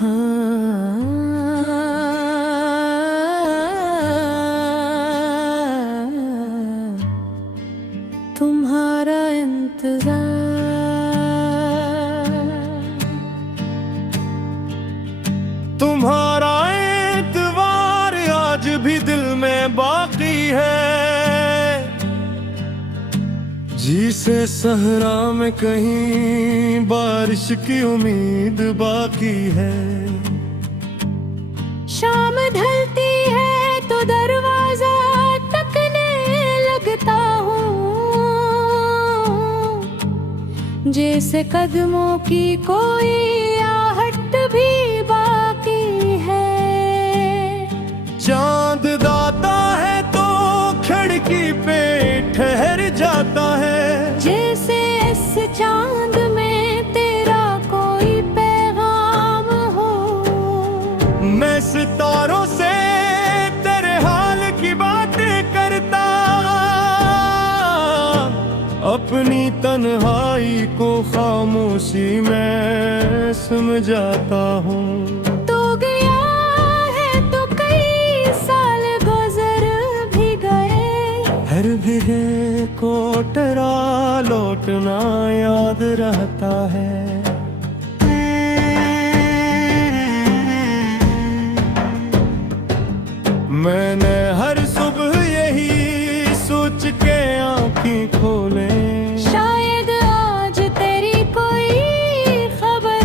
हाँ, तुम्हारा इंतजार, तुम्हारा एतवार आज भी दिल में बाकी है। जिसे सहरा में कहीं बारिश की उम्मीद बाकी है। शाम ढलती है तो दरवाजा तकने लगता हूँ, जैसे कदमों की कोई आहट भी बाकी है। चांद दाता है तो खिड़की पे ठहर जाता है, जैसे इस चांद में तेरा कोई पैगाम हो। मैं सितारों से तेरे हाल की बातें करता, अपनी तन्हाई को खामोशी में समझाता हूँ। तो गया है तो कई साल गुजर भी गए, हर गिरे को टरा लौटना याद रहता है। मैंने हर सुबह यही सोच के आँखें खोले, शायद आज तेरी कोई खबर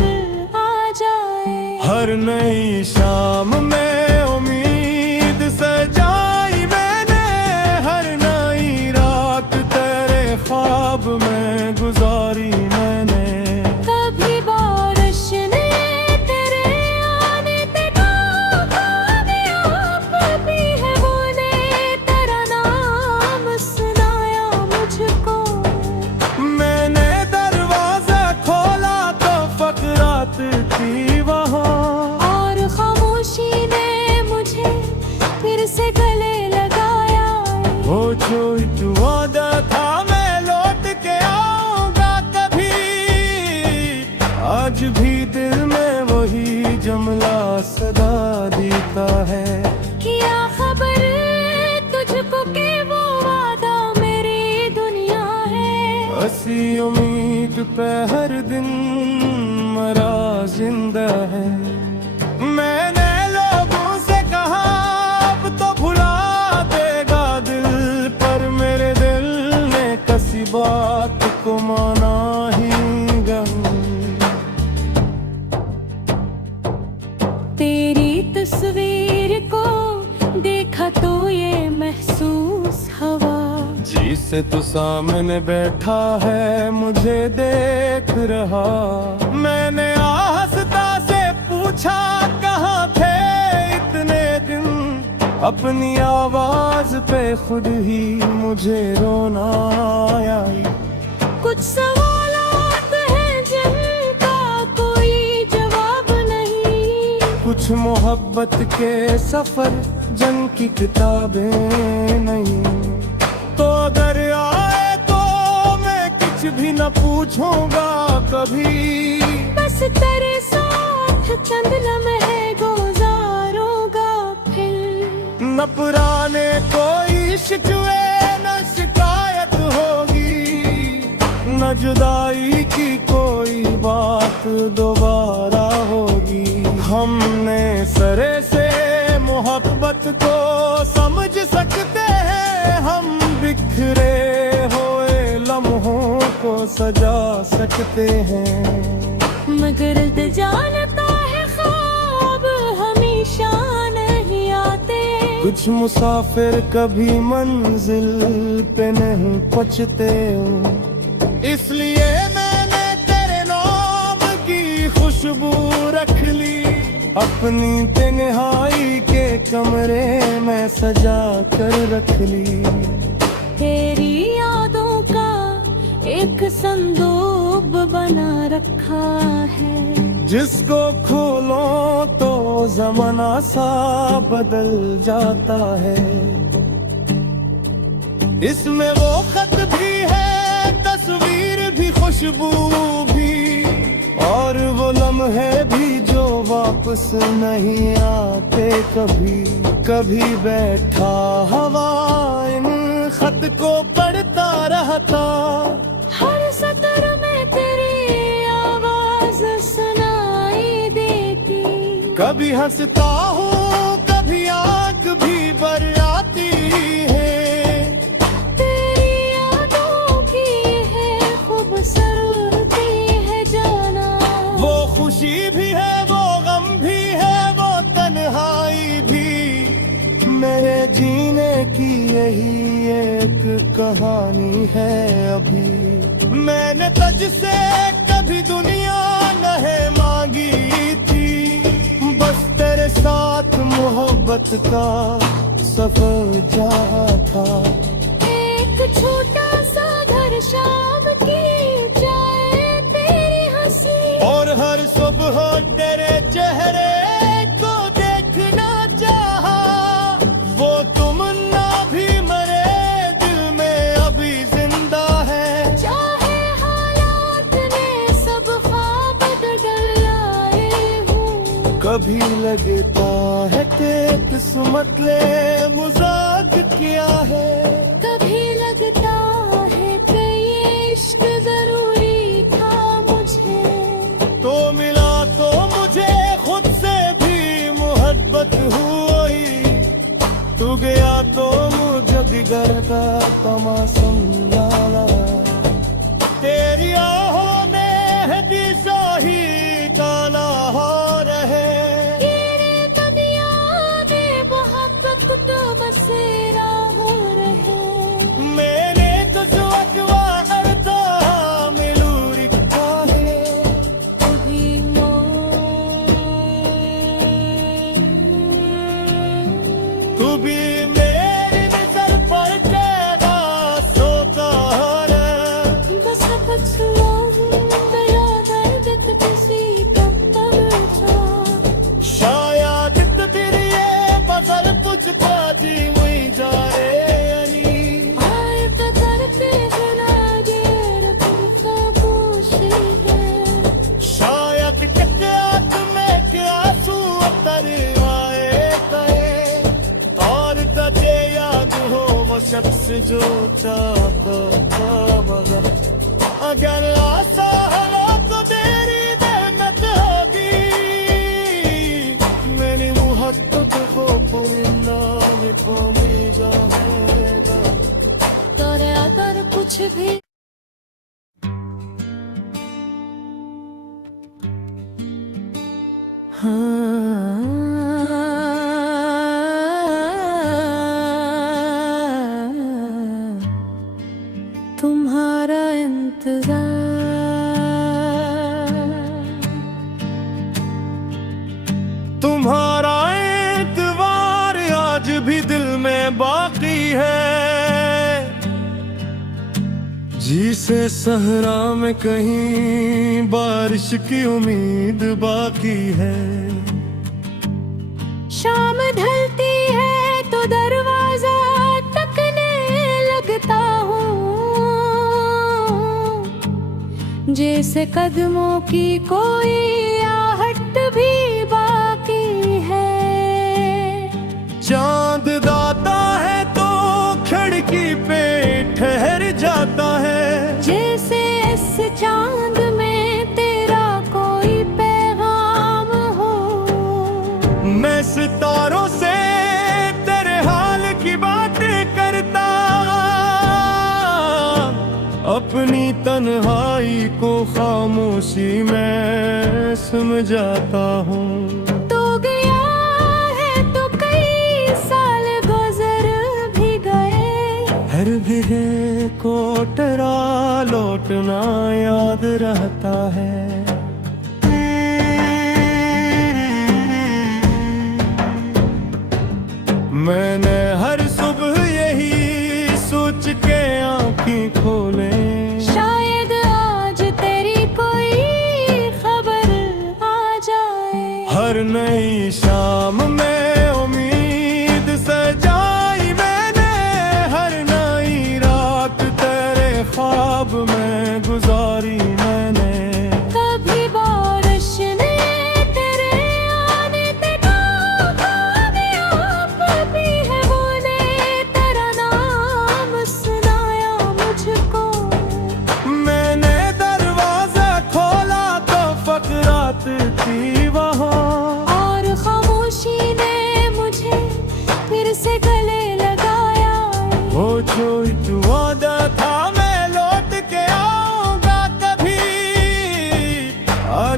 आ जाए। हर नई शाम में उम्मीद सजाई मैंने, हर नई रात तेरे ख्वाब में गुजारी मैंने। कभी बारिश ने तेरे आने पे कामयाब भी है, वो ने तेरा नाम सुनाया मुझको। मैंने दरवाजा खोला तो फकरात थी वहाँ, और खामोशी ने मुझे फिर से गले लगाया। वो जो एक वादा था मैं लौट के आऊंगा कभी, आज भी दिल में वही जुमला सदा देता है। क्या खबर तुझको के वो वादा मेरी दुनिया है। हसी उम्मीद पे हर दिन मरा जिंदा है। मैंने लोगों से कहा अब तो भुला देगा दिल, पर मेरे दिल ने किसी बात को माना ही गम। तेरी तस्वीर को देखा तो ये महसूस हवा, जिसे तू सामने बैठा है मुझे देख रहा। मैंने आस्था से पूछा कहाँ थे इतने दिन, अपनी आवाज पे खुद ही मुझे रोना आया। कुछ सवालात हैं जिनका कोई जवाब नहीं, कुछ मोहब्बत के सफर जंग की किताबें नहीं। तो अगर आए तो मैं कुछ भी न पूछूंगा कभी, बस तेरे साथ चंद लम्हे गुजारूंगा फिर। न पुराने कोई शिकवे न शिकायत होगी, न जुदाई की कोई बात दोबारा होगी। हमने सरे से मोहब्बत को समझ सकते हैं, हम बिखरे हुए लम्हों को सजा सकते हैं। मगर दिल जानता है ख्वाब हमेशा नहीं आते, कुछ मुसाफिर कभी मंजिल पे नहीं पहुंचते। इसलिए मैंने तेरे नाम की खुशबू रख ली, अपनी तन्हाई के कमरे में सजा कर रख ली। तेरी यादों का एक संदूक बना रखा है, जिसको खोलो तो जमाना सा बदल जाता है। इसमें वो खत भी है, तस्वीर भी, खुशबू भी, और वो लम्हे भी जो वाकई वापस नहीं आते कभी। कभी बैठा हवा इन खत को पढ़ता रहता, हर सतर में तेरी आवाज सुनाई देती। कभी हंसता हूँ कभी आंख भी भर आती है। तेरी यादों की है खूबसूरती है जाना। वो खुशी भी है वो गम भी है वो तन्हाई भी। मेरे जीने की यही एक कहानी है अभी। मैंने तुझसे कभी दुनिया नहीं मांगी थी, बस तेरे साथ मोहब्बत का सफर जहाँ था। एक छोटा सा घर शाम की जाए तेरी हंसी, और हर सुबह तेरे चेहरे को देखना चाहा। वो तमन्ना भी मरे दिल में अभी जिंदा है। चाहे हालात ने सब ख्वाब बदल लाए हूँ। कभी लगता है कि किस्मत ने मजाक किया है। कभी लगता है कि ये इश्क जरूरी था मुझे। तो मिला तो मुझे खुद से भी मोहब्बत हुई। तू गया तो मुझे बिगड़ता तमाशम लाला। तेरी आहों में है दिशा ही काला हो रहे। तेरे दुनिया में मोहब्बत तो बसेरा हो रहे। मैंने तो जो अकवा अर्दा मिलू रिक्ता है। कभी तू भी मेरी नजर पर तेरा सोता है। बस पछुआ मेरा दर्द किसी कब था। शायद तेरी ये बदल पुछता जी हुई जा रे यानी। आए तो करते जरा देर तुम खामोशी है। शायद कितने में क्या आंसू उतर आए कहे। और तुझे याद हो वो शख्स जो चाहता था मगर। अगर आशा हो तो तेरी मेहनत होगी। मेरी मोहब्बत को पूरा को मिल जाएगा। तोरे अगर कुछ भी तुम्हारा इंतजार। तुम्हारा एतवार आज भी दिल में बाकी है। जिसे सहरा में कहीं बारिश की उम्मीद बाकी है। शाम ढलती है तो दरवाजा तकने लगता हूँ। जैसे कदमों की कोई आहट भी बाकी है। चांद दाता है तो खिड़की पे ठहर जाता है। जैसे इस चांद में तेरा कोई पैगाम हो। मैं सितारों से तेरे हाल की बातें करता। अपनी तन्हाई को खामोशी में समझाता हूँ। तो गया है तो कई साल गुजर भी गए। हर गिरे को टरा लौटना याद रहता है। मैंने हर सुबह यही सोच के आंखें खोले। शायद आज तेरी कोई खबर आ जाए। हर नई शाम में उम्मीद सजाई मैंने। हर नई रात तेरे ख्वाब में गुजारी मैंने। कभी बारिश ने तेरे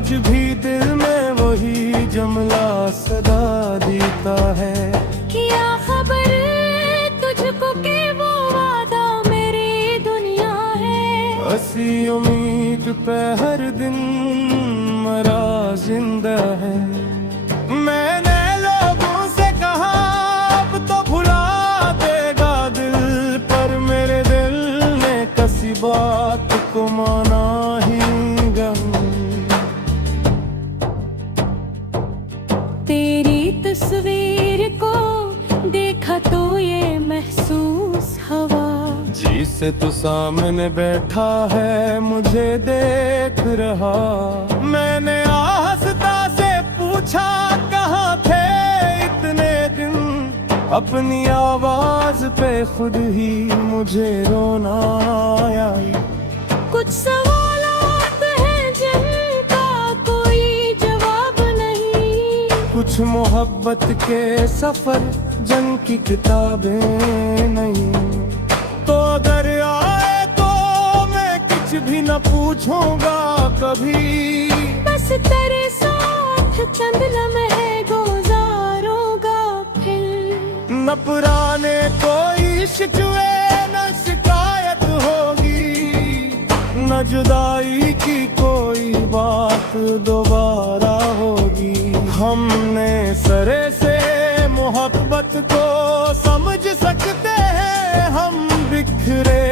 आज भी दिल में वही जमला सदा देता है। क्या खबर तुझको के वो वादा मेरी दुनिया है। हंसी उम्मीद पे हर दिन मरा जिंदा है। मैंने लोगों से कहा अब तो भुला देगा दिल, पर मेरे दिल ने किसी बात को माना ही गम। तेरी तस्वीर को देखा तो ये महसूस हवा, जिसे तू सामने बैठा है मुझे देख रहा। मैंने आस्था से पूछा कहाँ थे इतने दिन, अपनी आवाज पे खुद ही मुझे रोना आया। कुछ सवालात हैं जिनका कोई जवाब नहीं, कुछ मोहब्बत के सफर जंग की किताबें नहीं। तो अगर आए तो मैं कुछ भी न पूछूंगा कभी, बस तेरे साथ चंद लम्हे गुजारूंगा फिर। न पुराने कोई शिकवे न शिकायत होगी, न जुदाई की कोई बात दोबारा होगी। हमने सरे से मोहब्बत को समझ सकते हैं, हम बिखरे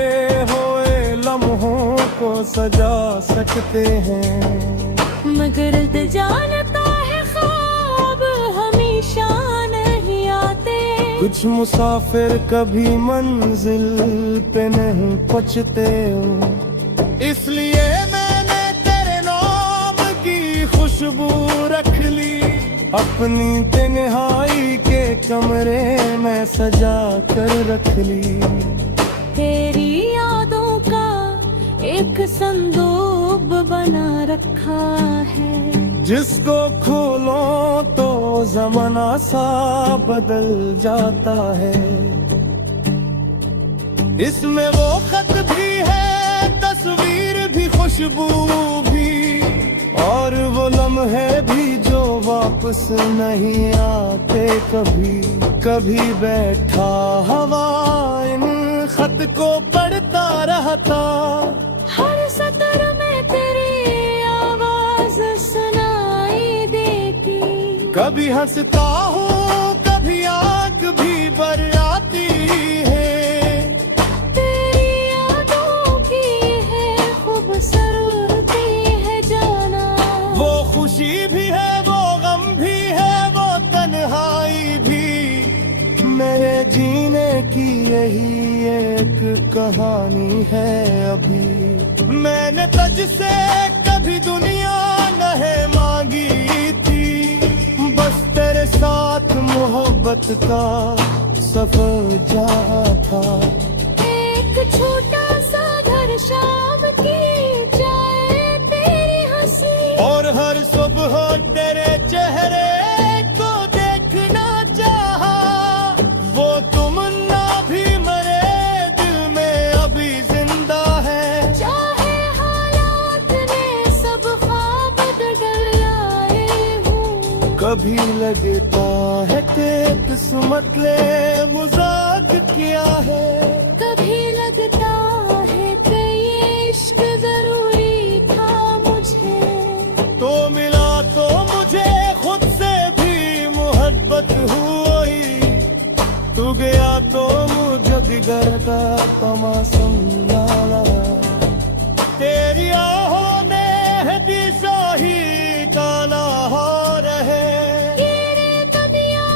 हुए लम्हों को सजा सकते हैं। मगर दिल जानता है ख्वाब हमेशा नहीं आते। कुछ मुसाफिर कभी मंजिल पे नहीं पहुंचते, इसलिए मैंने तेरे नाम की खुशबू रख ली। अपनी तन्हाई के कमरे में सजा कर रख ली। तेरी यादों का एक संदूक बना रखा है, जिसको खोलो तो जमाना सा बदल जाता है। इसमें वो खत भी है, तस्वीर भी, खुशबू भी, और वो लम्हे भी जो वापस नहीं आते कभी। कभी बैठा हवा इन खत को पढ़ता रहता, हर सतर में तेरी आवाज सुनाई देती। कभी हंसता हूँ कभी आंख भी भर आती है। तेरी यादों की है खूबसूरती है जाना, वो खुशी भी है वो गम भी है वो तन्हाई भी। मेरे जीने की यही एक कहानी है अभी। मैंने तुझसे कभी दुनिया नहीं मांगी थी, बस तेरे साथ मोहब्बत का सफर जा था। एक छोटा सा घर शाम की जाए तेरी हंसी, और हर सुबह तेरे चेहरे को देखना चाहा। वो तुमन्ना भी मरे दिल में अभी जिंदा है। चाहे हालात ने सब ख्वाब बदल लाए हूँ। कभी लगता है कि किस्मत ने मजाक किया है, कभी लगता है कि ये इश्क जरूरी था मुझे। तो मिला तो मुझे खुद से भी मोहब्बत हुई। तू गया तो मुझे बिगड़ का तमाशा मिला। तेरी आहों में है दिशा ही काला हो रहे। तेरे दुनिया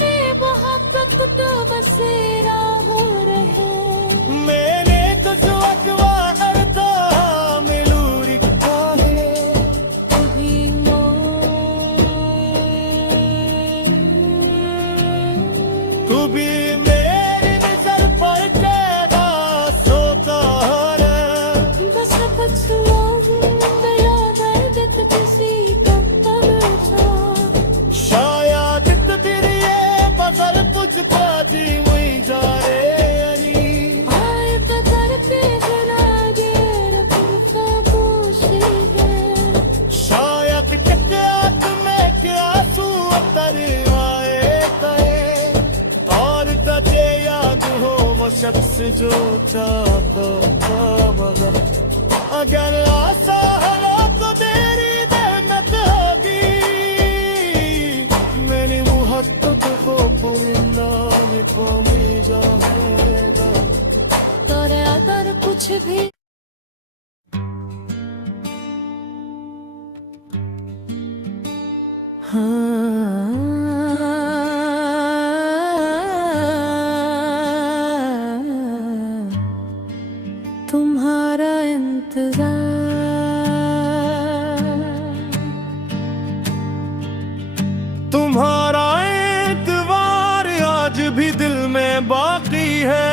में मोहब्बत तो बसेरा हो रहे। मैंने तुझ वकवा अर्दा मिलू रिक्ता है। कभी तू भी मेरी नजर पर कैदा सोता जो चाहता था मगर अगर आशा हो तो तेरी रहमत होगी मेरी मुहब्बत को नाम को मिल जाएगा तेरे अगर कुछ भी तुम्हारा इंतजार तुम्हारा एतवार आज भी दिल में बाकी है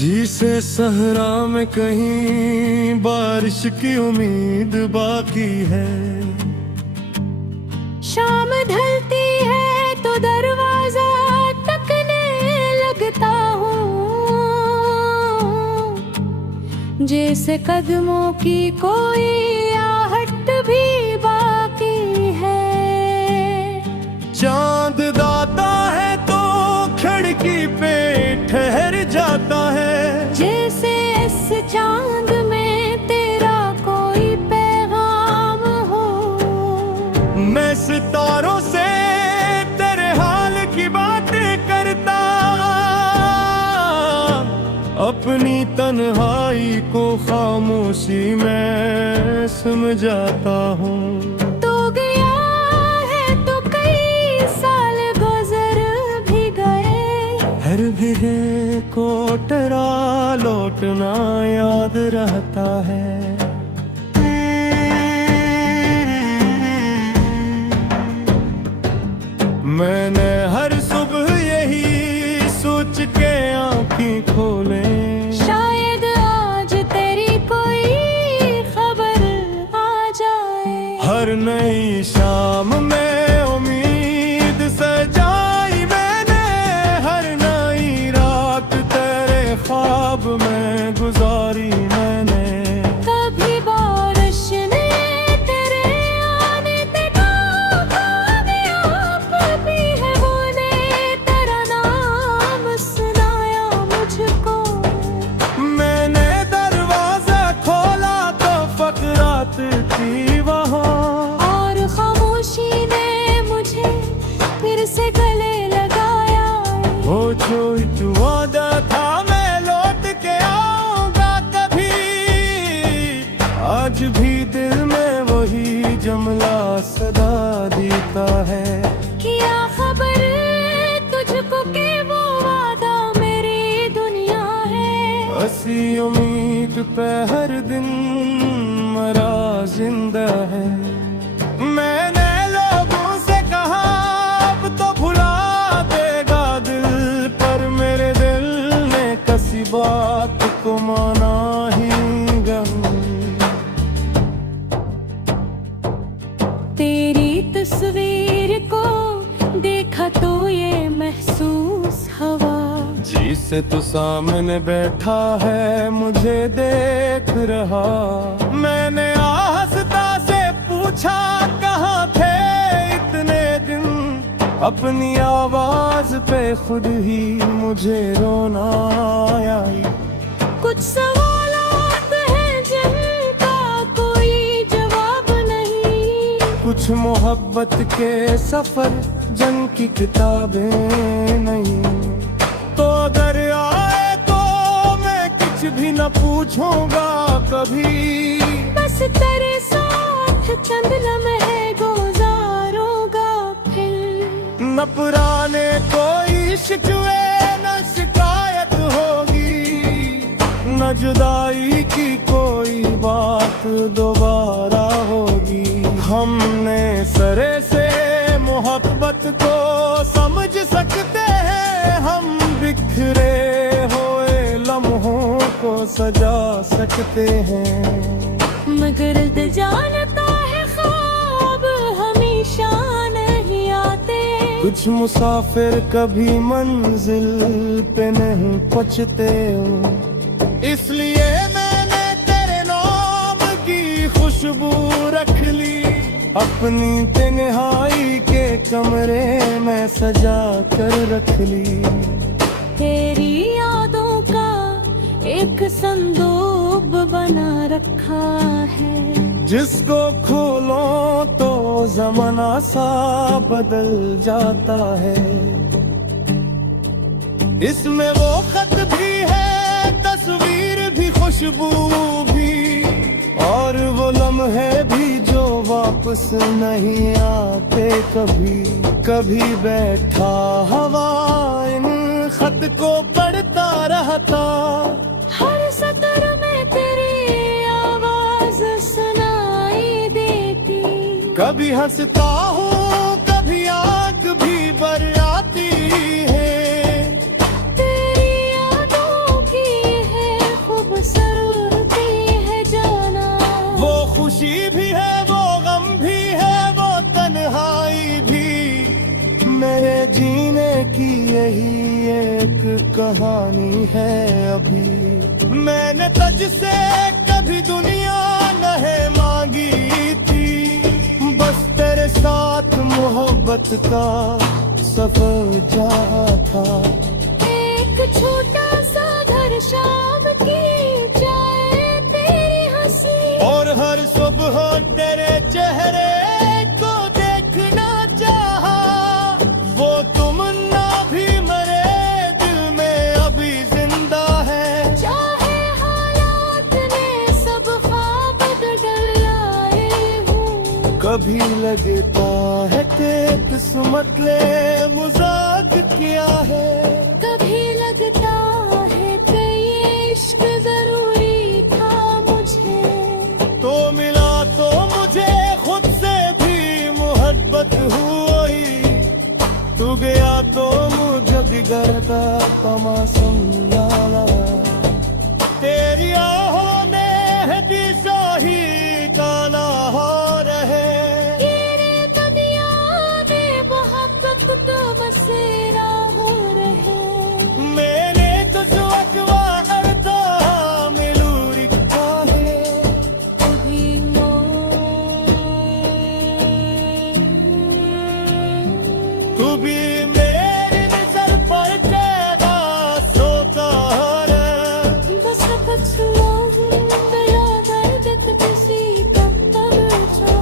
जिसे सहरा में कहीं बारिश की उम्मीद बाकी है शाम ढलती है तो दरवाजा टकने लगता हूँ जैसे कदमों की कोई आहट भी बाकी है चांद दाता है तो खिड़की पे ठहर जाता है जैसे इस चांद में तेरा कोई पैगाम हो मैं सितारों से तेरे हाल की बातें करता अपनी तन्हाई को खामोशी में समझाता हूँ तो गया है तो कई साल गुजर भी गए हर गिरे को टरा लौटना याद रहता है मैंने हर सुबह यही सोच के आँखें खोले शायद आज तेरी कोई खबर आ जाए हर नई शाम में उम्मीद सजाई मैंने हर नई रात तेरे ख्वाब में गुजारी मैंने कभी बारिश ने तेरे आने पे कामयाब भी है वो ने तेरा नाम सुनाया मुझको मैंने दरवाजा खोला तो फकरात थी वहाँ और खामोशी ने मुझे फिर से गले लगाया वो जो एक वादा था मैं लौट के आऊंगा कभी आज भी दिल में वही जमला सदा देता है क्या खबर तुझको के वो वादा मेरी दुनिया है हसी उम्मीद पे हर दिन मरा जिंदा है मैंने लोगों से कहा अब तो भुला देगा दिल पर मेरे दिल ने किसी बात को माना ही गम तेरी तस्वीर को देखा तो ये महसूस हवा जिसे तू सामने बैठा है मुझे देख रहा मैंने आस्था से पूछा कहाँ थे इतने दिन अपनी आवाज पे खुद ही मुझे रोना आया कुछ सवालात हैं जिनका कोई जवाब नहीं कुछ मोहब्बत के सफर जंग की किताबें नहीं तो अगर आए तो मैं कुछ भी न पूछूंगा कभी बस तेरे साथ चंद लम्हे गुजारूंगा फिर न पुराने कोई शिकवे न शिकायत होगी न जुदाई की कोई बात दोबारा होगी हमने सरे से मोहब्बत को समझ सकते हैं हम बिखरे हुए लम्हों को सजा सकते हैं मगर दिल जानता है ख्वाब हमेशा नहीं आते कुछ मुसाफिर कभी मंजिल पे नहीं पहुंचते इसलिए मैंने तेरे नाम की खुशबू रख ली अपनी तन्हाई के कमरे में सजा कर रख ली तेरी यादों का एक संदूक बना रखा है। जिसको खोलो तो जमाना सा बदल जाता है। इसमें वो खत भी है, तस्वीर भी, खुशबू भी, और वो लम्हे भी जो वापस नहीं आते कभी। कभी बैठा हवा इन खत को पढ़ता रहता, हर सतर में तेरी आवाज सुनाई देती। कभी हंसता हूँ, कभी आंख भी भर आती है। तेरी यादों की है खूबसूरती है जाना। वो खुशी भी है, वो गम भी है, वो तन्हाई भी। मेरे जीने की यही एक कहानी है अभी। मैंने तुझसे कभी दुनिया नहीं मांगी थी, बस तेरे साथ मोहब्बत का सफर जा था। एक छोटा सा घर, शाम की चाय, तेरी हंसी, और हर सुबह तेरे चेहरे को देखना चाहा। वो तमन्ना भी मेरे दिल में अभी जिंदा है। चाहे हालात ने सब ख्वाब बदलाए हूँ। कभी लगता है कि किस्मत ने मजाक किया है। कभी लगता है कि ये इश्क जरूरी था मुझे। तो मिला तो मुझे खुद से भी मोहब्बत हुई। तू गया तो मुझे बिगड़ता तमाशा लाला। तेरी आहों में है दिशा ही काला हो रहे। तेरे दुनिया में मोहब्बत तो बसेरा हो रहे। मैंने तुझ अगवा अर्धा मिलू रिक्ता है। कभी तू भी मेरी नजर पर तेरा सोता है। बस कुछ लोग मेरा दर्द किसी तक जा।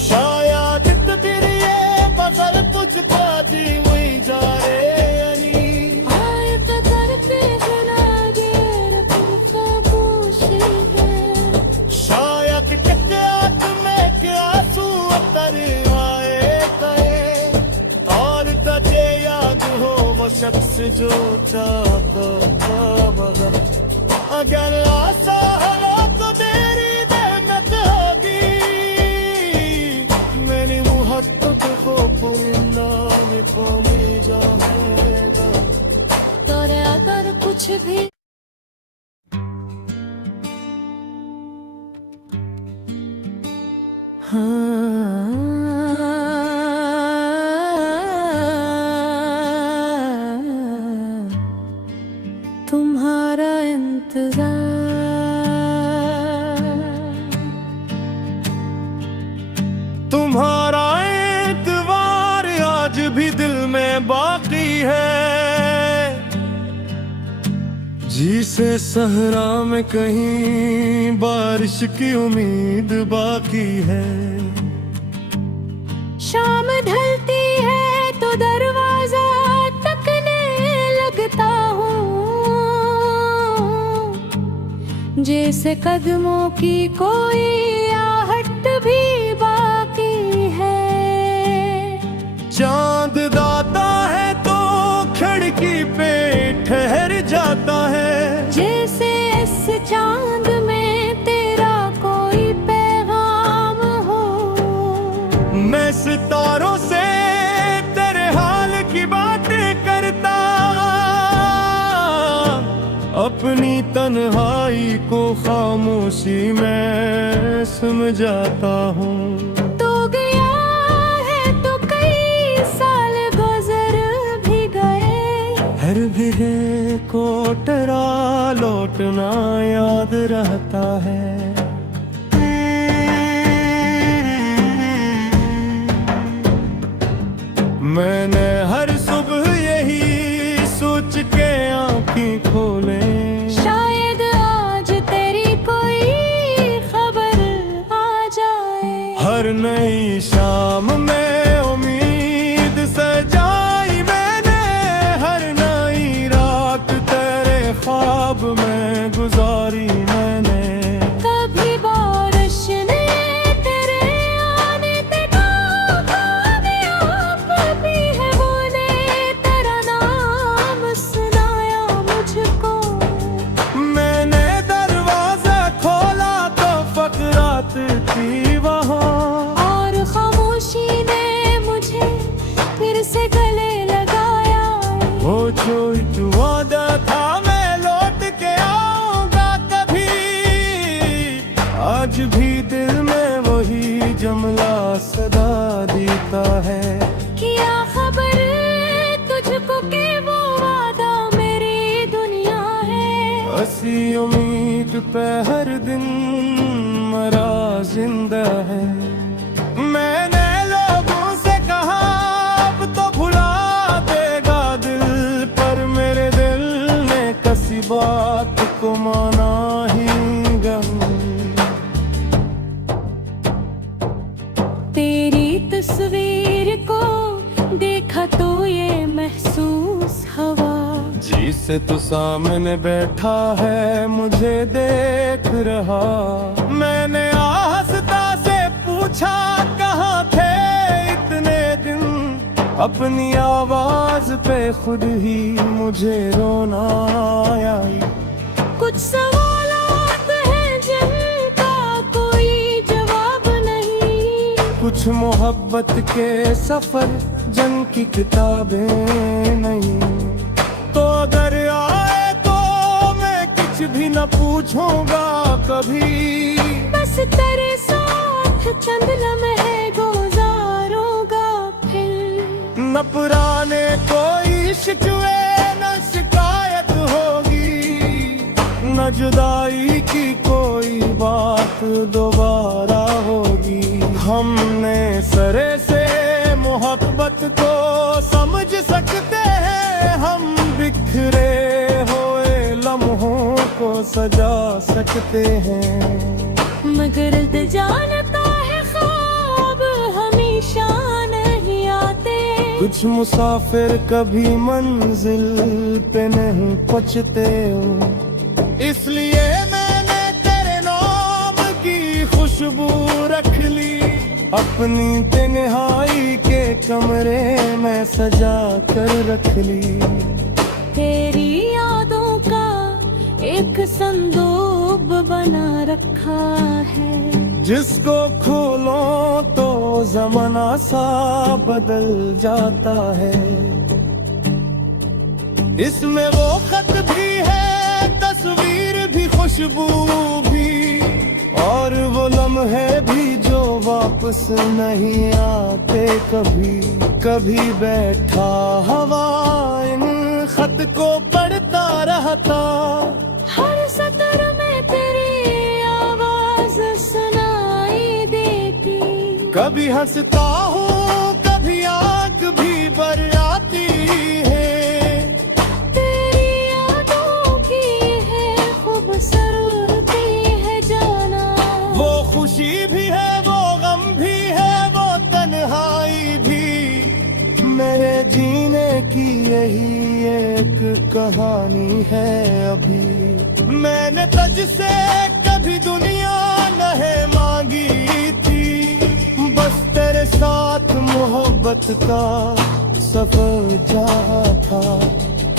शायद तेरी ये बदल तुझको दी हुई जा रे। आए करते हैं ना देर तुमको खुशी है। शायद कितने में के आंसू उतर आए गए, और तुझे याद हो वो शख्स जो चाहता था मगर। अगर आशा हो तो तेरी मेहनत होगी। मेरी मोहब्बत को पूरा को मिल जाएगा। तोरे अगर कुछ भी तुम्हारा इंतजार। तुम्हारा एतवार आज भी दिल में बाकी है। जिसे सहरा में कहीं बारिश की उम्मीद बाकी है। शाम ढलती है तो दरवाजा तकने लगता हूँ। जैसे कदमों की कोई आहट भी बाकी है। चांद दाता है तो खिड़की पे ठहर जाता है। जैसे इस चांद में तेरा कोई पैगाम हो। मैं सितारों से तेरे हाल की बातें करता, अपनी तन्हाई को खामोशी में समझाता हूँ। तो गया है तो कई साल गुजर भी गए। हर गिरे को टरा लौटना याद रहता है। मैंने हर सुबह यही सोच के भी दिल में वही जुमला सदा देता है। क्या खबर तुझको के वो वादा मेरी दुनिया है। हसी उम्मीद पे हर दिन मरा जिंदा है। मैंने लोगों से कहा अब तो भुला देगा दिल, पर मेरे दिल ने किसी बात को माना ही गम। तेरी तस्वीर को देखा तो ये महसूस हवा, जिसे तू सामने बैठा है मुझे देख रहा। मैंने आस्था से पूछा कहाँ थे इतने दिन, अपनी आवाज पे खुद ही मुझे रोना आया। कुछ सवालात हैं जिनका कोई जवाब नहीं, कुछ मोहब्बत के सफर जंग की किताबें नहीं। तो अगर आए तो मैं कुछ भी न पूछूंगा कभी, बस तेरे साथ चंद लम्हे गुजारूंगा फिर। न पुराने कोई शिकवे न शिकायत होगी, न जुदाई की कोई बात दोबारा होगी। हमने सरे से मोहब्बत को समझ सकते हैं, हम बिखरे हुए लम्हों को सजा सकते हैं। मगर दिल जानता है ख्वाब हमेशा नहीं आते, कुछ मुसाफिर कभी मंजिल पे नहीं पहुंचते। इसलिए मैंने तेरे नाम की खुशबू रख ली, अपनी तन्हाई के कमरे में सजा कर रख ली। तेरी यादों का एक संदूक बना रखा है, जिसको खोलो तो जमाना सा बदल जाता है। इसमें वो खत भी है, तस्वीर भी, खुशबू भी, और वो लम्हे भी जो वापस नहीं आते कभी। कभी बैठा हवा इन खत को पढ़ता रहता, हर सतर में तेरी आवाज सुनाई देती। कभी हंसता हूँ कभी आंख भी भर आती है। तेरी यादों की है खूबसूरती है जाना, वो खुशी भी है वो गम भी है वो तन्हाई भी। मेरे जीने की यही एक कहानी है अभी। मैंने तुझसे कभी दुनिया नहीं मांगी थी, बस तेरे साथ मोहब्बत का सफर जहाँ था।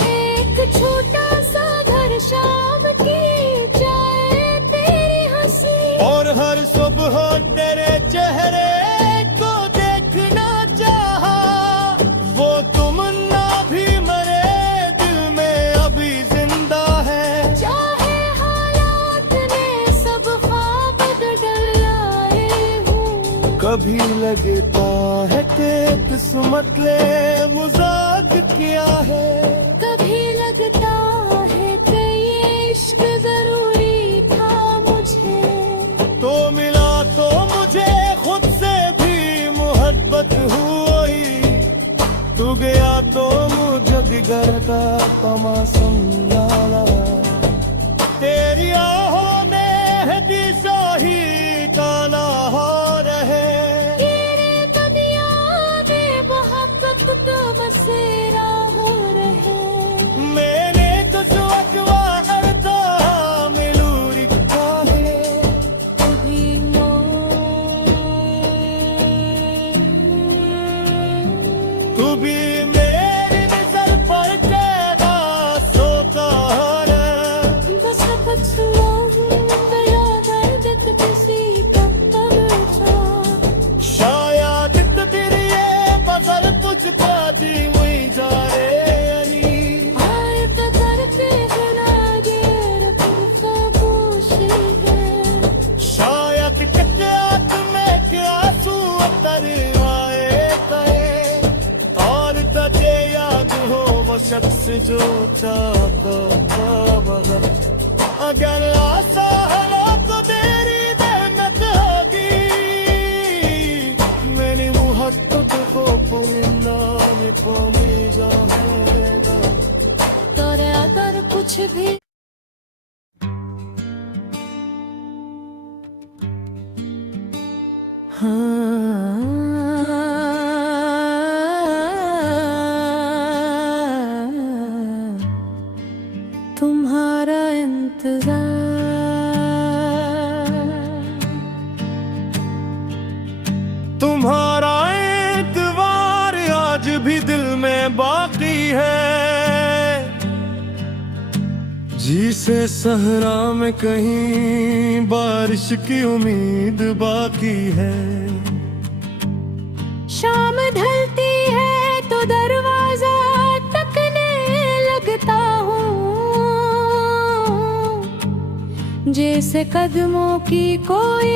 एक छोटा सा घर शाम की जाए तेरी हंसी, और हर सुबह तेरे चेहरे को देखना चाहा। वो तुमन्ना भी मरे दिल में अभी जिंदा है, चाहे हालात ने सब ख्वाब बदलाए हूँ। कभी लगता है कि किस्मत ने मजाक किया है, कभी लगता है कि ये इश्क जरूरी था मुझे। तो मिला तो मुझे खुद से भी मोहब्बत हुई, तू गया तो मुझे बिगड़ का तमाशा लाला। तेरी आहों में है दिशा ही काला हो रहे, तेरे दुनिया में मोहब्बत तो बसेरा हो रहे। मैंने तो सुअकवा अर्दा मिलू रिक्ता है। कभी तू भी मेरी नजर पर तेरा सोता है। बस पछुआ मेरा दर्द किसी पत्थर था, शायद तकदीर ये बदल तुझको दी हुई जा रे अली। आए तो करते बिना देर तुम खामोशी है। शायद शख्स जो चाहता था बगैर। अगर आशा हलो तो तेरी मेहनत होगी, मेरी मुहब्बत को नाम को मिल जाएगा। तोरे अगर कुछ भी तुम्हारा इंतजार, तुम्हारा एतवार आज भी दिल में बाकी है। जिसे सहरा में कहीं बारिश की उम्मीद बाकी है। शाम ढलती है तो दरवाजा तकने लगता हूँ, जैसे कदमों की कोई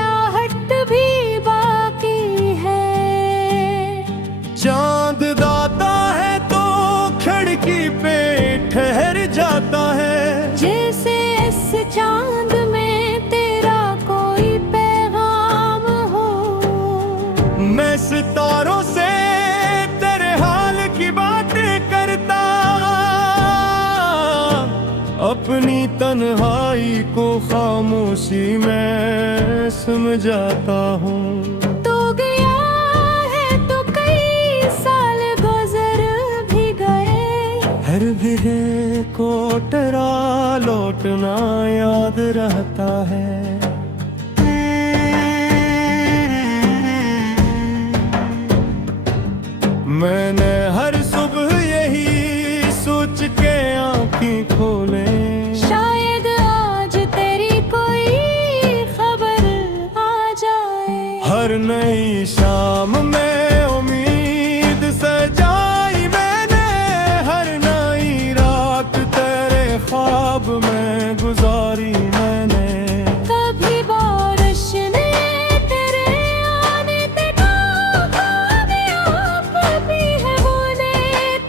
आहट भी बाकी है। चांद दाता है तो खिड़की पे ठहर जाता है, जैसे इस चांद में तेरा कोई पैगाम हो। मैं सितारों से तेरे हाल की बातें करता, अपनी तन्हाई को खामोशी में समझाता हूँ। तो गया है तो कई साल गुजर भी गए, हर भिड़े को टरा लौटना याद रहता है। मैंने हर सुबह यही सोच के आँखें खोले, शायद आज तेरी कोई खबर आ जाए। हर नई शाम में उम्मीद सजाई मैंने, हर नई रात तेरे ख्वाब में गुजारी मैंने। कभी बारिश ने तेरे आने पे कभी है वो ने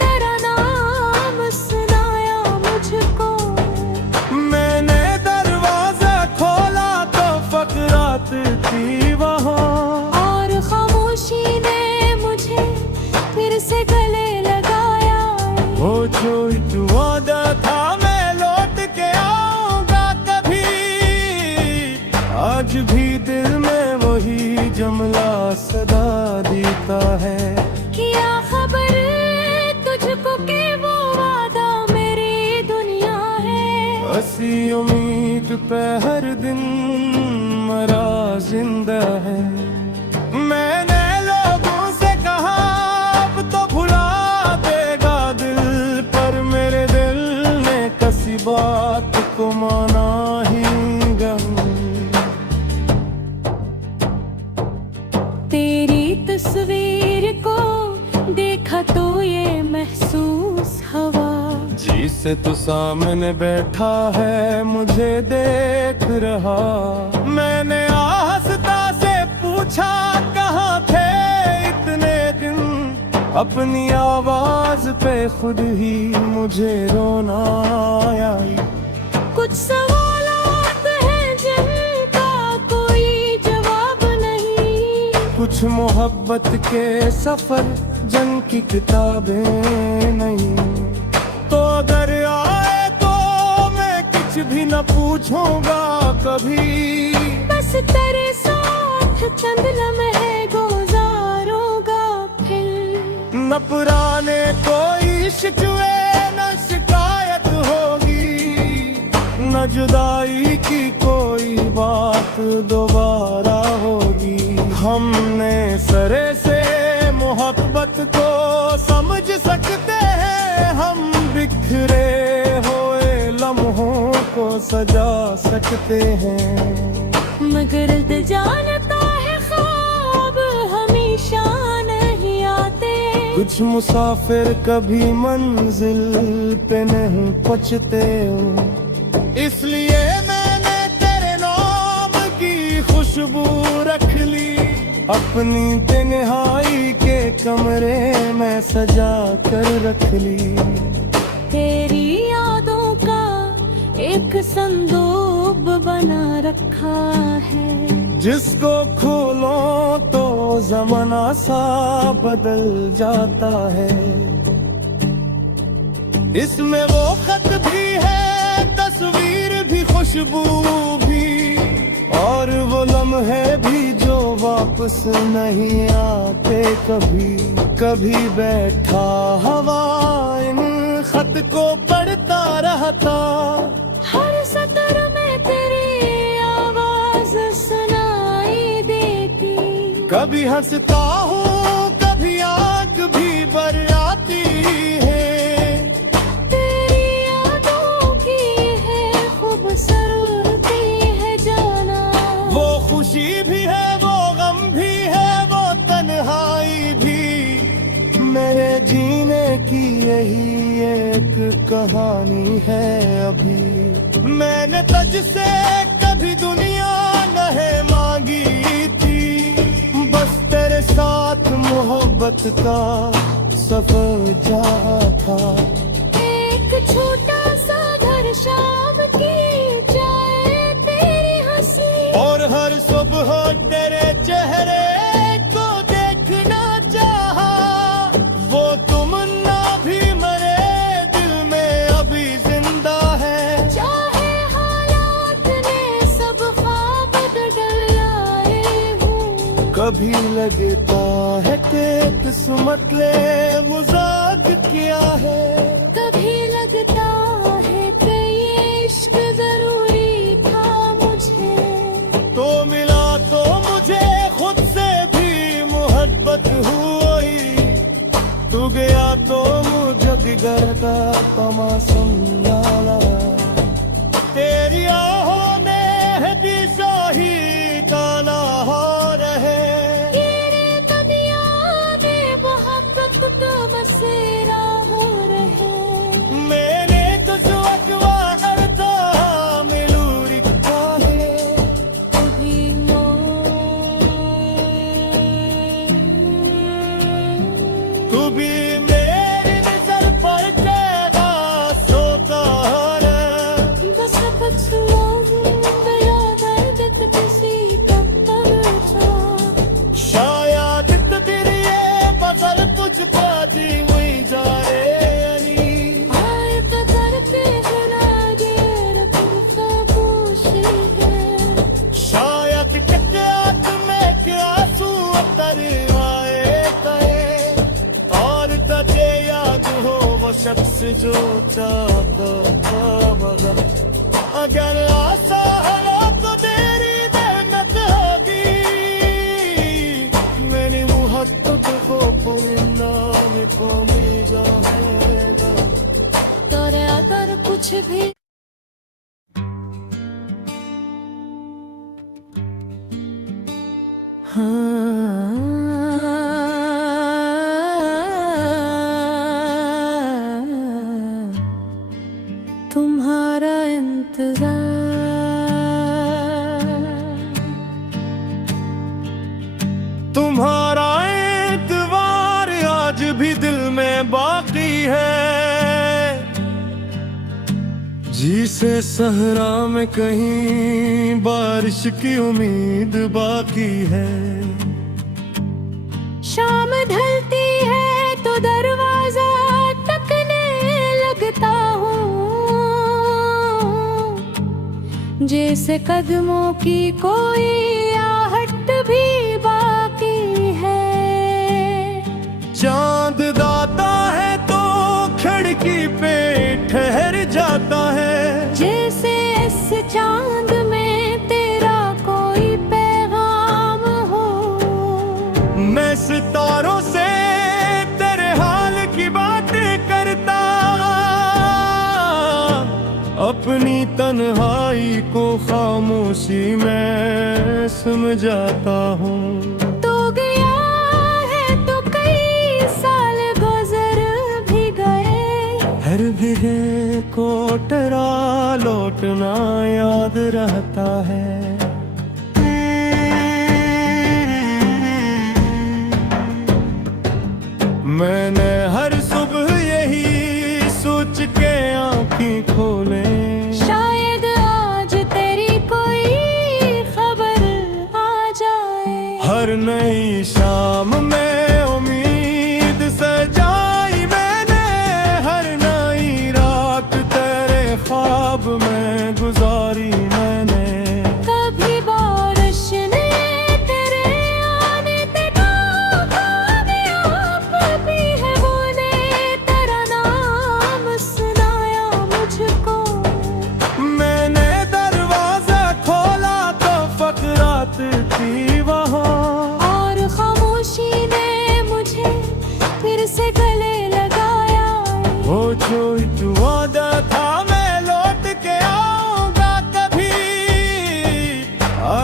तेरा नाम सुनाया मुझको। मैंने दरवाजा खोला तो फकरात थी वहाँ, और खामोशी ने मुझे फिर से गले लगाया। वो जो एक वादा था मैं लौट के आऊंगा कभी, आज भी दिल में वही जुमला सदा देता है। क्या खबर तुझको के वो वादा मेरी दुनिया है। हसी उम्मीद पे हर दिन मरा जिंदा है। मैंने लोगों से कहा अब तो भुला देगा दिल, पर मेरे दिल ने किसी बात को माना ही गम। तेरी तस्वीर को देखा तो ये महसूस हवा, जिसे तू सामने बैठा है मुझे देख रहा। मैंने आस्था से पूछा कहाँ थे इतने दिन, अपनी आवाज पे खुद ही मुझे रोना आया। कुछ सवालात हैं जिनका कोई जवाब नहीं, कुछ मोहब्बत के सफर जंग की किताबें नहीं। तो अगर आए तो मैं कुछ भी न पूछूंगा कभी, बस तेरे साथ चंद लम्हे गुजारूंगा फिर। न पुराने कोई शिकवे न शिकायत होगी, न जुदाई की कोई बात दोबारा होगी। हमने सरे से मोहब्बत को समझ सकते हैं, हम बिखरे हुए लम्हों को सजा सकते हैं। मगर दिल जानता है ख्वाब हमेशा नहीं आते, कुछ मुसाफिर कभी मंजिल पे नहीं पहुंचते। इसलिए मैंने तेरे नाम की खुशबू रख ली, अपनी तन्हाई के कमरे में सजा कर रख ली। तेरी यादों का एक संदूक बना रखा है, जिसको खोलो तो जमाना सा बदल जाता है। इसमें वो खत भी है, तस्वीर भी, खुशबू भी, और वो लम्हे भी जो वापस नहीं आते कभी। कभी बैठा हवा इन खत को पढ़ता रहता, हर सतर में तेरी आवाज सुनाई देती। कभी हंसता हूँ, कभी आंख भी भर आती है। तेरी यादों की है खूबसूरती है जाना, वो खुशी भी है, वो गम भी है, वो तन्हाई भी। मेरे जीने की यही एक कहानी है अभी। मैंने तुझसे कभी दुनिया नहीं मांगी थी, बस तेरे साथ मोहब्बत का सफर जा था। एक छोटा सा घर शाम की जाए तेरी हंसी, और हर सुबह तेरे चेहरे को देखना चाहा। वो तुमन्ना भी मेरे दिल में अभी जिंदा है। चाहे हालात ने सब ख्वाब बदल लाए हूँ, कभी लगता है कि किस्मत ने मजाक किया है। कभी लगता है कि ये इश्क जरूरी था मुझे। तो मिला तो मुझे खुद से भी मोहब्बत हुई, तू गया तो मुझे बिगड़ का तमाशम डाला। तेरी आहों ने है दिशा ही काला हो रहे। तेरे दुनिया में मोहब्बत तो बसेरा हो रहे। मैंने तो अगवा करता मिलू लिखा है। कभी तू भी मेरी नजर पर तेरा सोता है। बस पछुआ मेरा दर्द किसी का था। शायद तेरी ये बगल कुछ पाती हुई जा रही। आए कदर पे गिरा ये रतन खामोशी है। शायद कितने में क्या आंसू उतर आए कहे, और तुझे याद हो वो शख्स जो चाहता था मगर। अगर आशा है तो तेरी मेहनत होगी, मेरी मुहब्बत को नाम को मिल जाएगा। तोरे अगर कुछ भी तुम्हारा इंतजार, तुम्हारा एतवार आज भी दिल में बाकी है। जिसे सहरा में कहीं बारिश की उम्मीद बाकी है। शाम ढलती है तो दरवाजा टकने लगता हूँ, जैसे कदमों की कोई आहट भी बाकी है। चांद दाता है तो खिड़की पे ठहर जाता है। जैसे इस चांद में तेरा कोई पैगाम हो। मैं सितारों से तेरे हाल की बातें करता, अपनी तन्हाई को खामोशी में समझाता हूँ। तो गया है तो कई साल गुजर भी गए, हर गिरे को टरा लौटना याद रहता है। मैंने हर सुबह यही सोच के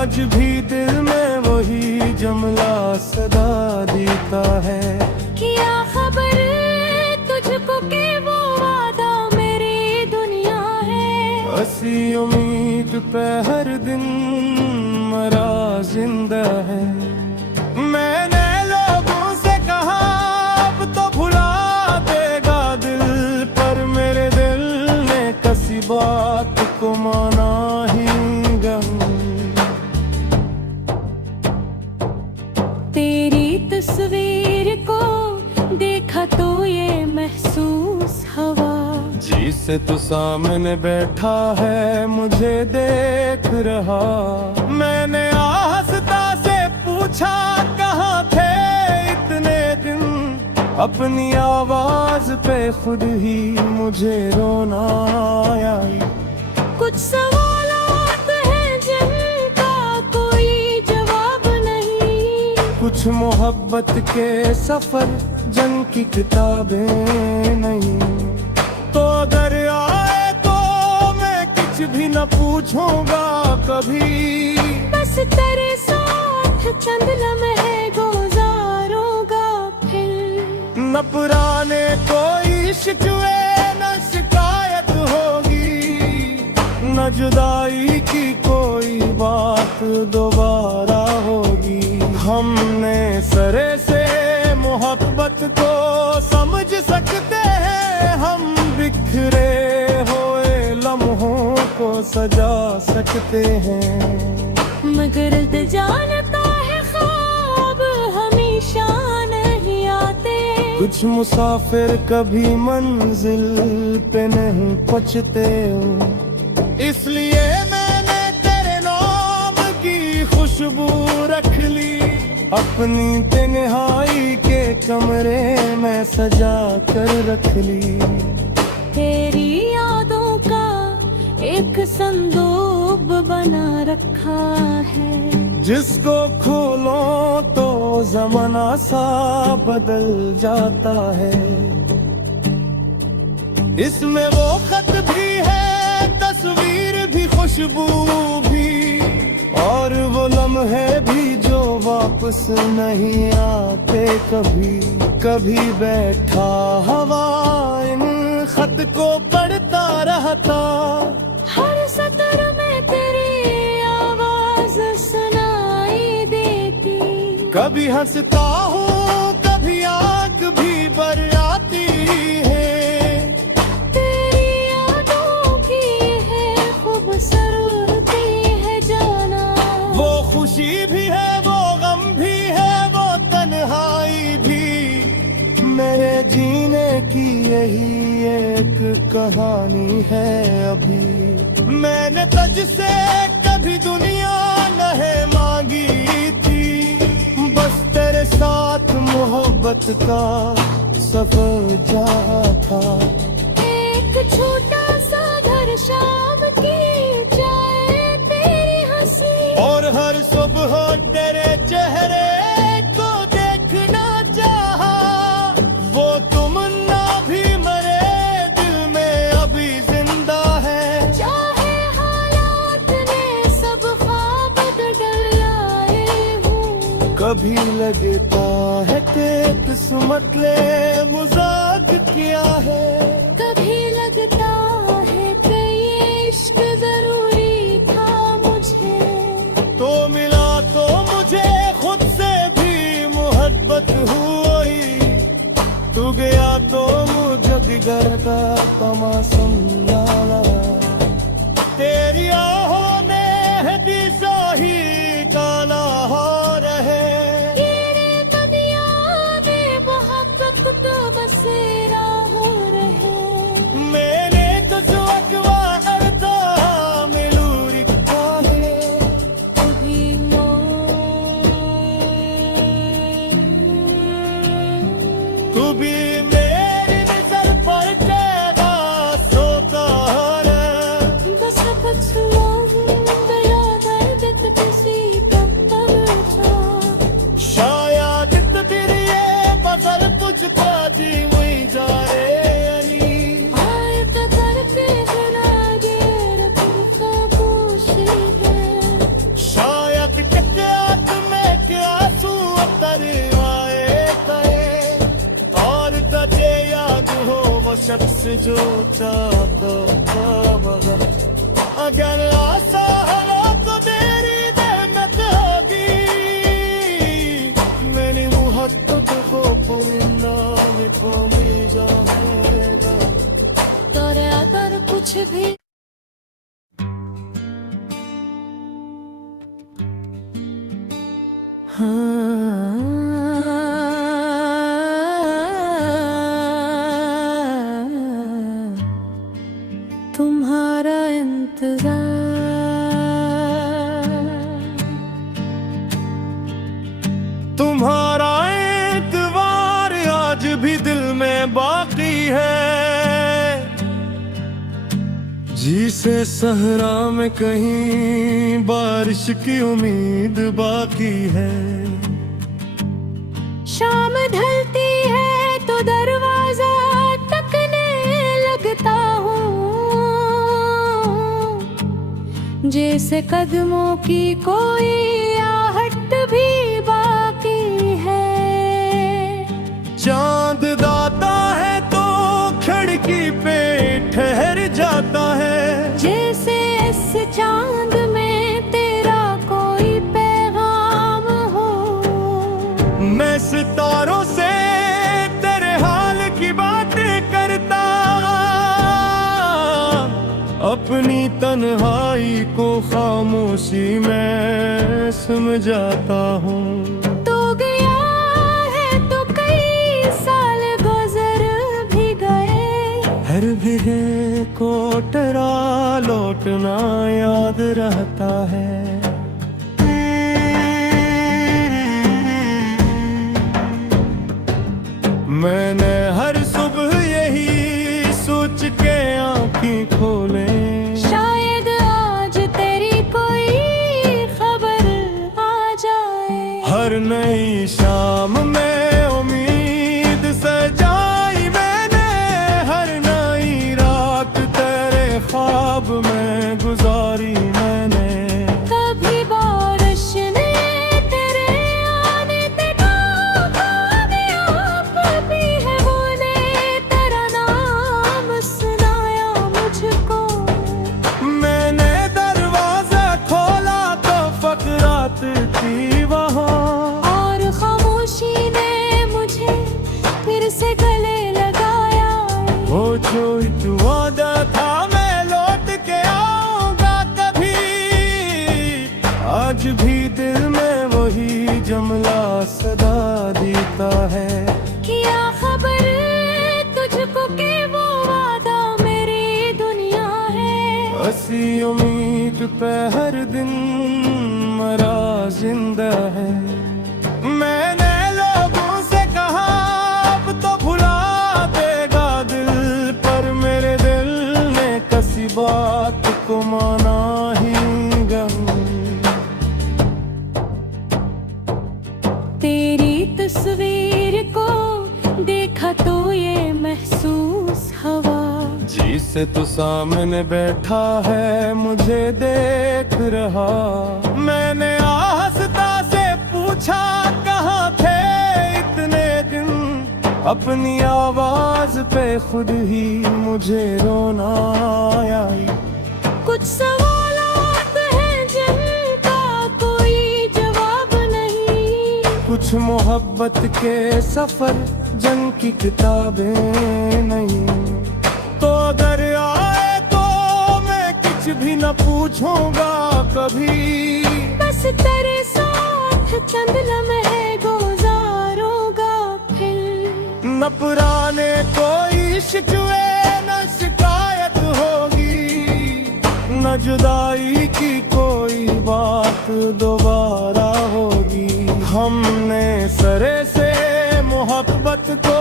आज भी दिल में वही जुमला सदा देता है। क्या खबर तुझको के वो वादा मेरी दुनिया है। हंसी उम्मीद पे हर दिन मरा जिंदा है। मैंने लोगों से कहा अब तो भुला देगा दिल, पर मेरे दिल ने किसी बात को माना ही गम। तेरी तस्वीर को देखा तो ये महसूस हवा, जिसे तू सामने बैठा है मुझे देख रहा। मैंने आस्था से पूछा कहाँ थे इतने दिन, अपनी आवाज पे खुद ही मुझे रोना आया। कुछ सवालात हैं जिनका कोई जवाब नहीं, कुछ मोहब्बत के सफर जिनकी किताबें नहीं। तो अगर आए तो मैं कुछ भी न पूछूंगा कभी, बस तेरे साथ चंद लम्हे गुजारूंगा फिर। न पुराने कोई शिकवे न शिकायत होगी, न जुदाई की कोई बात दोबारा होगी। हमने सरे से मोहब्बत को समझ सकते हैं, हम बिखरे हुए लम्हों को सजा सकते हैं। मगर दिल जानता है ख्वाब हमेशा नहीं आते। कुछ मुसाफिर कभी मंजिल पे नहीं पहुंचते, इसलिए मैंने तेरे नाम की खुशबू रख ली। अपनी तन्हाई के कमरे में सजा कर रख ली। तेरी यादों का एक संदूक बना रखा है, जिसको खोलो तो जमाना सा बदल जाता है। इसमें वो खत भी है, तस्वीर भी, खुशबू भी, और वो लम्हे भी जो वापस नहीं आते कभी। कभी बैठा हवा इन खत को पढ़ता रहता, हर सतर में तेरी आवाज सुनाई देती। कभी हंसता हूँ कभी आंख भी भर आती है। तेरी यादों की है खूबसूरती है जाना, वो खुशी भी है वो गम भी है वो तन्हाई भी। मेरे जीने की यही एक कहानी है अभी। मैंने तुझसे कभी दुनिया नहीं मांगी थी, बस तेरे साथ मोहब्बत का सफर जा था। एक छोटा सा घर शाम की जाए तेरी हंसी, और हर सुबह तेरे चेहरे को देखना चाहा। वो तुमन्ना भी मरे दिल में अभी जिंदा है। चाहे हालात ने सब ख्वाब बदल लाए हूँ। कभी लगता है कि किस्मत ने मजाक किया है, कभी लगता है कि ये इश्क जरूरी था मुझे। तो मिला तो मुझे खुद से भी मोहब्बत हुई। तू गया तो मुझे बिगड़ का तमाशा समझाना। तेरी आहों में दिशा ही काला हो रहे। तेरे दुनिया में बहुत वक्त बसेरा हो रहे। मैंने तो जुआ अर्धा मिलूरी है। कभी तू भी मेरी नजर पर तेरा सोता शख्स जो चाहता था मगर अगर आशा हो तो तेरी रहमत होगी मेरी मोहब्बत को पुरना को मिल जाएगा तोरे अगर कुछ भी तुम्हारा तुम्हारा एतवार आज भी दिल में बाकी है जिसे सहरा में कहीं बारिश की उम्मीद बाकी है शाम ढलती है तो दरवाजा टकने लगता हूँ जैसे कदमों की कोई आहट भी बाकी है चांद दाता है तो खिड़की पे ठहर जाता है जैसे इस चांद में तेरा कोई पैगाम हो मैं सितारों से तेरे हाल की बातें करता अपनी तन्हाई को खामोशी में समझाता हूँ तो गया है तो कई साल गुजर भी गए हर गिरे को टरा लौटना याद रहता है मैंने हर सुबह यही सोच के आँखें खोले शायद आज तेरी कोई खबर आ जाए हर नई शाम में उम्मीद सजाई मैंने हर नई रात तेरे ख्वाब में गुजारी मैंने कभी बारिश ने तेरे आने पे कामयाब भी है बोले तेरा नाम सुनाया मुझको मैंने दरवाजा खोला तो फकरात थी वहाँ और खामोशी ने मुझे फिर से गले लगाया वो जो एक वादा था मैं लौट के आऊंगा कभी आज भी दिल में वही जुमला सदा देता है क्या खबर तुझको के वो वादा मेरी दुनिया है हसी उम्मीद पे हर दिन मरा जिंदा है मैंने लोगों से कहा अब तो भुला देगा दिल पर मेरे दिल ने किसी बात को माना ही गम तेरी तस्वीर को देखा तो ये महसूस हवा जिसे तू सामने बैठा है मुझे देख रहा मैंने आस्था से पूछा कहाँ थे इतने दिन अपनी आवाज पे खुद ही मुझे रोना आया कुछ सवालात हैं जिनका कोई जवाब नहीं कुछ मोहब्बत के सफर जंग की किताबें नहीं तो अगर आए तो मैं कुछ भी न पूछूंगा कभी बस तेरे साथ चंद लम्हे गुजारूंगा फिर न पुराने कोई शिकवे न शिकायत होगी न जुदाई की कोई बात दोबारा होगी हमने सरे से मोहब्बत को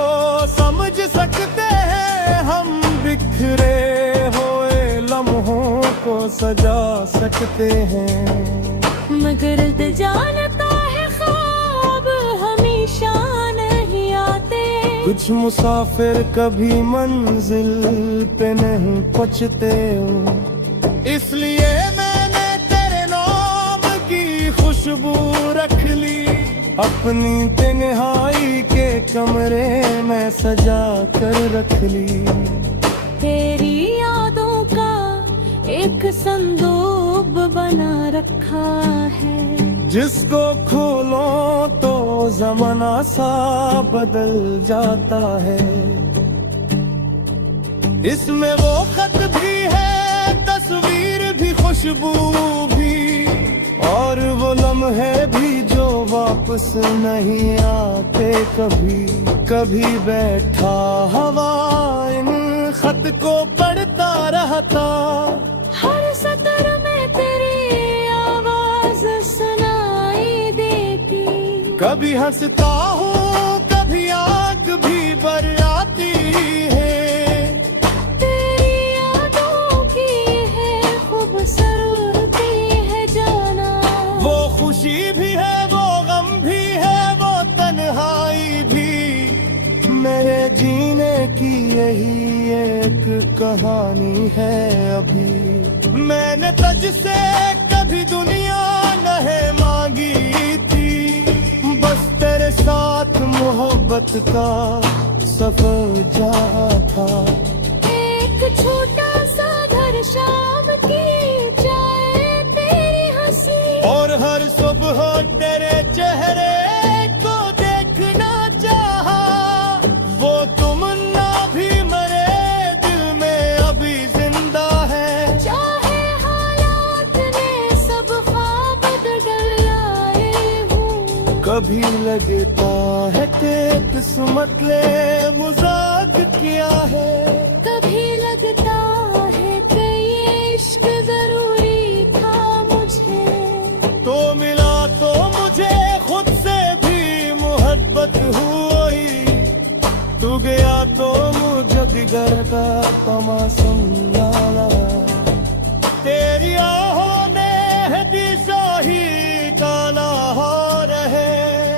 समझ सकते हैं हम बिखरे हुए लम्हों को सजा सकते हैं मगर दिल जानता है ख्वाब हमेशा नहीं आते कुछ मुसाफिर कभी मंजिल पे नहीं पहुंचते इसलिए मैंने तेरे नाम की खुशबू रख ली अपनी तन्हाई के कमरे में सजा कर रख ली तेरी यादों का एक संदूक बना रखा है। जिसको खोलो तो जमाना सा बदल जाता है। इसमें वो खत भी है, तस्वीर भी, खुशबू भी, और वो लम्हे भी जो वापस नहीं आते कभी। कभी बैठा हवा इन खत को पढ़ता रहता। हर सतर में तेरी आवाज सुनाई देती। कभी हंसता हूँ, कभी आंख भी भर आती है। तेरी यादों की है खूबसूरती है जाना। वो खुशी भी है, वो गम भी है, वो तन्हाई भी। मेरे जीने की यही एक कहानी है अभी। मैंने तुझसे कभी दुनिया नहीं मांगी थी, बस तेरे साथ मोहब्बत का सफर जा था। एक छोटा सा घर, शाम की चाय, तेरी हंसी, और हर सुबह तेरे चेहरे को देखना चाहा। वो तुमन्ना भी मेरे दिल में अभी जिंदा है। चाहे हालात ने सब ख्वाब बदल लाए हूँ। कभी लगता है कि किस्मत ने मजाक किया है। कभी लगता है कि ये इश्क जरूरी था मुझे। तो मिला तो मुझे खुद से भी मोहब्बत हुई। तू गया तो मुझे जिगर का तमाशा लाला। तेरी आहों में है दिशा ही काला हो रहे।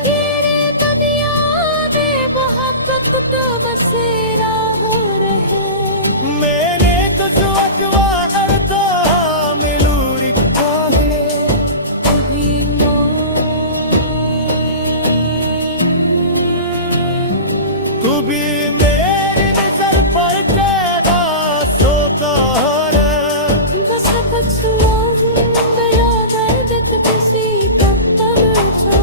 तेरे दुनिया में मोहब्बत तो बसेरा हो रहे। मैंने तो जो अजवा अर्दा मिलूरी का है। कभी तू भी मेरी नजर पर तेरा सोता है। बस कुछ लोग मेरा दर्द किसी तक पहुंचा।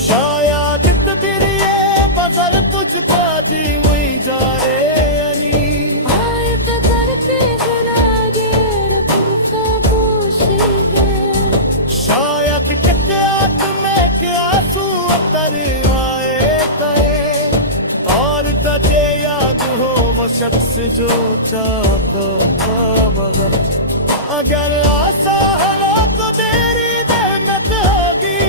शायद तबीर ये बदल तुझको जी हुई जा रे अली। आए तो करते जरा गिर तुमको पूछी है। शायद किताब में क्या आंसू उतर आए गए, और तुझे याद हो वो शख्स जो चाहता था मगर। अगर आशा हो तो तेरी मेहनत होगी।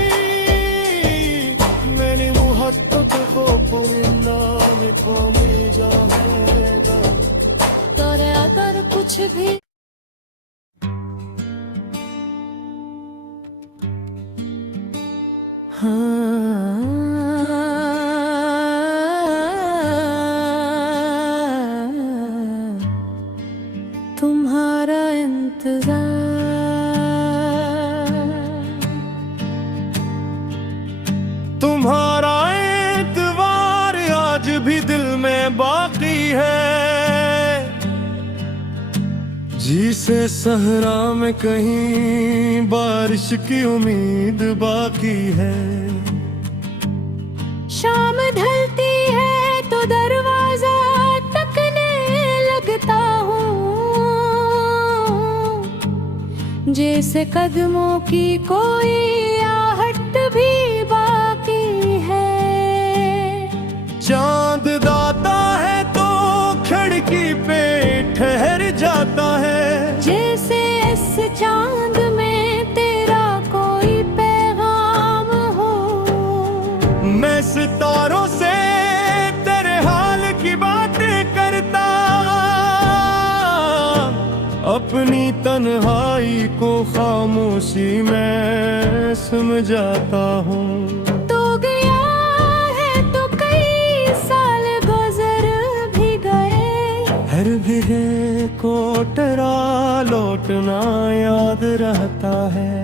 मेरी मोहब्बत को पूर्ण को मिल जाएगा। तोरे अगर कुछ भी तुम्हारा इंतजार। तुम्हारा एतवार आज भी दिल में बाकी है। जिसे सहरा में कहीं बारिश की उम्मीद बाकी है। शाम ढलती है तो दरवाजा तकने लगता हूँ। जैसे कदमों की कोई आहट भी बाकी है। चांद दाता है तो खिड़की पे ठहर जाता है। जैसे इस चांद में तेरा कोई पैगाम हो। मैं सितारों से तेरे हाल की बातें करता। अपनी तन्हाई को खामोशी में समझाता हूँ। तो गया है तो कई साल गुजर भी गए। हर गिरे को टरा लौटना याद रहता है।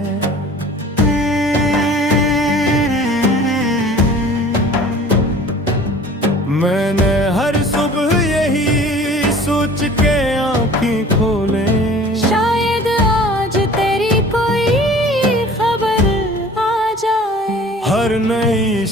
मैंने हर सुबह यही सोच के नई